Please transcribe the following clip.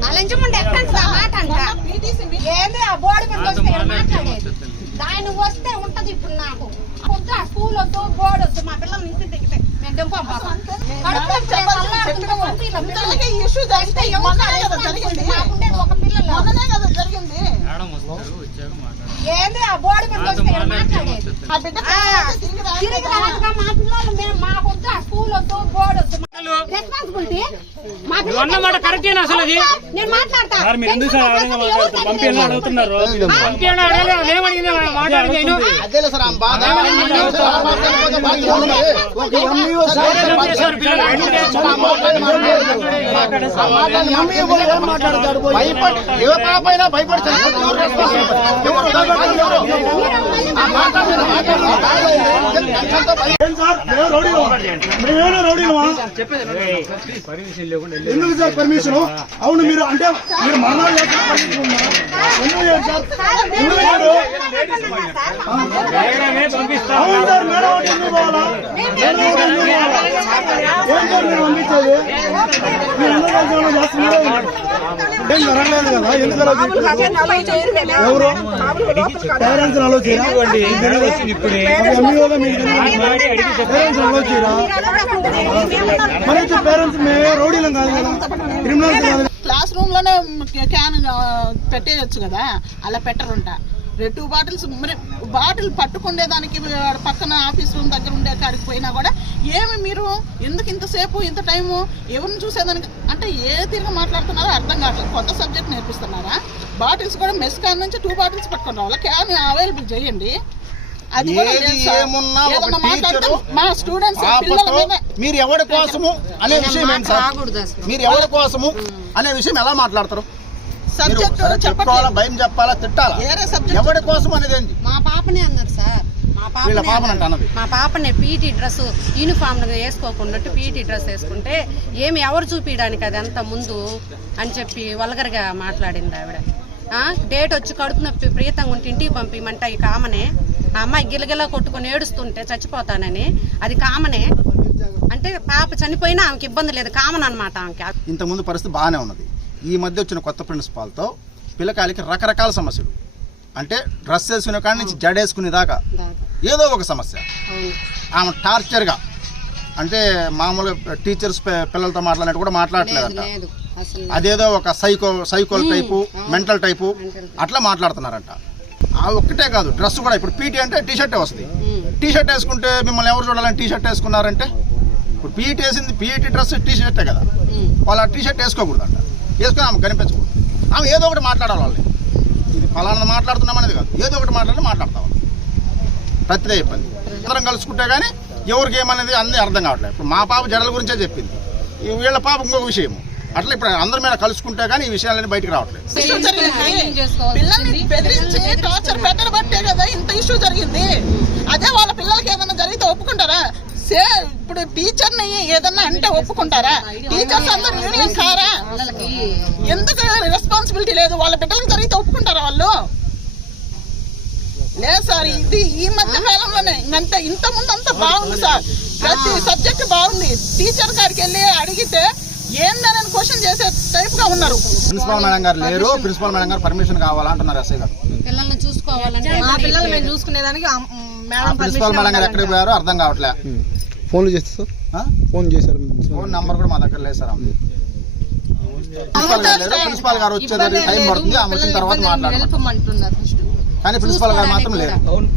ఆ లంచం మాట అంట ఏంది ఆ బోర్డు మీద వస్తే మాట్లాడేది దాని వస్తే ఉంటది ఇప్పుడు నాకు వద్దు ఆ స్కూల్ వద్దు బోర్డు వద్దు మా పిల్లల్ని ఇంటి దిగితే మేము పిల్లలు ఏంది ఆ బోర్డు మీద వస్తే మాట్లాడేది తిరిగి మా పిల్లలు మేము మాకు వద్దు ఆ స్కూల్ వద్దు బోర్డు వద్దు రెస్పాన్సిబిలిటీ అన్నమాట కరెక్టేనా అసలు అది? నేను మాట్లాడతా. సార్ మీరు ఎందుకు సార్ ఆ విధంగా మాట్లాడుతున్నారు? పంపిణీ అడుగుతున్నారు పంపిణీ అడగాలి అదేమడిగింది మాట్లాడింది నేను అదేలే సార్ బాధ. భయపడి ఏ పాప అయినా భయపడి ఎవరు రౌడీలమా? ఎందుకు సార్ పర్మిషన్ అవును మీరు అంటే మీరు మరణాలు ఎందుకు సార్? ఎందుకు సార్ మేడం? ఎందుకు మీరు కలిసి చేస్తున్నారా? ఏం జరగలేదు కదా ఎందుకు అలా? ఎవరు? పేరెంట్స్ అలో చేయరా? పేరెంట్స్ అలో చేయరా? మరి పేరెంట్స్ మేమే రౌడీలం కాదు కదా. క్రిమినల్స్ కాదు. క్లాస్ రూమ్లోనే క్యాన్ పెట్టేయచ్చు కదా. అలా పెట్టరుంట. టూ బాటిల్స్ మరి బాటిల్ పట్టుకుండే దానికి పక్కన ఆఫీస్ రూమ్ దగ్గర ఉండే కాడికి పోయినా కూడా ఏమి మీరు ఎందుకు ఇంతసేపు ఇంత టైము ఎవరిని చూసేదానికి? అంటే ఏ తీరుగా మాట్లాడుతున్నారో అర్థం కావట్లేదు. కొత్త సబ్జెక్ట్ నేర్పిస్తున్నారా? బాటిల్స్ కూడా మెస్ కాన్ నుంచి టూ బాటిల్స్ పట్టుకుని రావాలి క్యాన్ అవైలబుల్ చేయండి. అది మా స్టూడెంట్స్ మీరు ఎవరి కోసము అనే విషయం మీరు ఎవరి కోసము అనే విషయం ఎలా మాట్లాడతారు? సబ్జెక్ట్ చెప్పుకోవాలా? భయం చెప్పాలా? తిట్టాలా? ఎవరి కోసం అనేది మా పాపనే అన్నారు సార్. మా పాపనే పీటీ డ్రెస్ యూనిఫామ్ వేసుకోకుండా పీటీ డ్రెస్ వేసుకుంటే ఏమి ఎవరు చూపించడానికి అది అంత ముందు అని చెప్పి వల్గర్గా మాట్లాడింది ఆవిడ. ఆ, డేట్ వచ్చి కడుపు నొప్పి ప్రీతంగా ఉంటే ఇంటికి పంపిమంటే ఈ కామనే. ఆ అమ్మాయి గిలగిలా కొట్టుకొని ఏడుస్తుంటే చచ్చిపోతానని. అది కామనే. అంటే పాప చనిపోయినా ఆమెకి ఇబ్బంది లేదు. కామన్ అనమాట ఆమెకి ఇంతకుముందు పరిస్థితి బాగానే ఉన్నది. ఈ మధ్య వచ్చిన కొత్త ప్రిన్సిపాల్తో పిల్లకాయలకి రకరకాల సమస్యలు. అంటే డ్రెస్ వేసుకునే కాడి నుంచి జడేసుకునే దాకా ఏదో ఒక సమస్య. ఆమె టార్చర్గా. అంటే మామూలుగా టీచర్స్ పిల్లలతో మాట్లాడినట్టు కూడా మాట్లాడట్లేదంట. లేదు అసలు అదేదో ఒక సైకో సైకోల్ టైపు మెంటల్ టైపు అట్లా మాట్లాడుతున్నారంట. ఆ ఒక్కటే కాదు డ్రెస్ కూడా ఇప్పుడు పీటీ అంటే టీ షర్టే వస్తుంది. టీ షర్ట్ వేసుకుంటే మిమ్మల్ని ఎవరు చూడాలని టీ షర్ట్ వేసుకున్నారంటే? ఇప్పుడు పీటీ వేసింది పీటీ డ్రెస్ టీ షర్టే కదా వాళ్ళు ఆ టీ షర్ట్ వేసుకోకూడదంట. వేసుకుని ఆమె కనిపించకూడదు. ఆమె ఏదో ఒకటి మాట్లాడాలి వాళ్ళు ఇది ఫలానా మాట్లాడుతున్నాం అనేది కాదు. ఏదో ఒకటి మాట్లాడి మాట్లాడతాం ప్రతిదే ఇబ్బంది. అందరం కలుసుకుంటే కానీ ఎవరికి ఏమనేది అన్నీ అర్థం కావట్లేదు. ఇప్పుడు మా పాప జడల గురించే చెప్పింది. ఈ వీళ్ళ పాప ఇంకొక విషయం. అట్లా ఇప్పుడు అందరి మీద కలుసుకుంటే కానీ ఈ విషయాలన్నీ బయటికి రావట్లేదు. పిల్లల్ని బెదిరించి టార్చర్ పెట్టబట్టే కదా ఇంత ఇష్యూ జరిగింది. అదే వాళ్ళ పిల్లలకి ఏదైనా జరిగితే ఒప్పుకుంటారా? సే ఇప్పుడు టీచర్ని ఏదన్నా అంటే ఒప్పుకుంటారా? టీచర్స్ అందరు యూనియన్ కారా? ఎందుకు రెస్పాన్సిబిలిటీ లేదు? వాళ్ళ బిడ్డలకు జరిగితే ఒప్పుకుంటారా వాళ్ళు? లేదు సార్ ఇది ఈ మధ్య కాలంలోనే ఇంకంత ఇంత ముందు అంతా బాగుంది సార్. ప్రతి సబ్జెక్ట్ బాగుంది. టీచర్ గారికి వెళ్ళి అడిగితే ఏందని క్వశ్చన్ చేసే టైప్గా ఉన్నారు. ప్రిన్సిపాల్ మేడం గారు లేరు. ప్రిన్సిపాల్ మేడం గారు పర్మిషన్ కావాలా అంటున్నారు ఎస్ఐ గారు. పిల్లల్ని చూసుకోవాలంటే మా పిల్లలు మేము చూసుకునేదానికి ఆ ప్రిన్సిపాల్ మేడం గారు ఎక్కడికి పోయారో అర్థం కావట్లే. ఫోన్లు చేస్తే సార్? ఫోన్ చేశారు ఫోన్ నంబర్ కూడా మా దగ్గర లేదు సార్. ప్రిన్సిపాల్ గారు లేరు. ప్రిన్సిపాల్ గారు వచ్చేదానికి టైం పడుతుంది. ఆమె వచ్చిన తర్వాత మాట్లాడతాం అంటున్నారు కానీ ప్రిన్సిపాల్ గారు మాత్రం లేరు.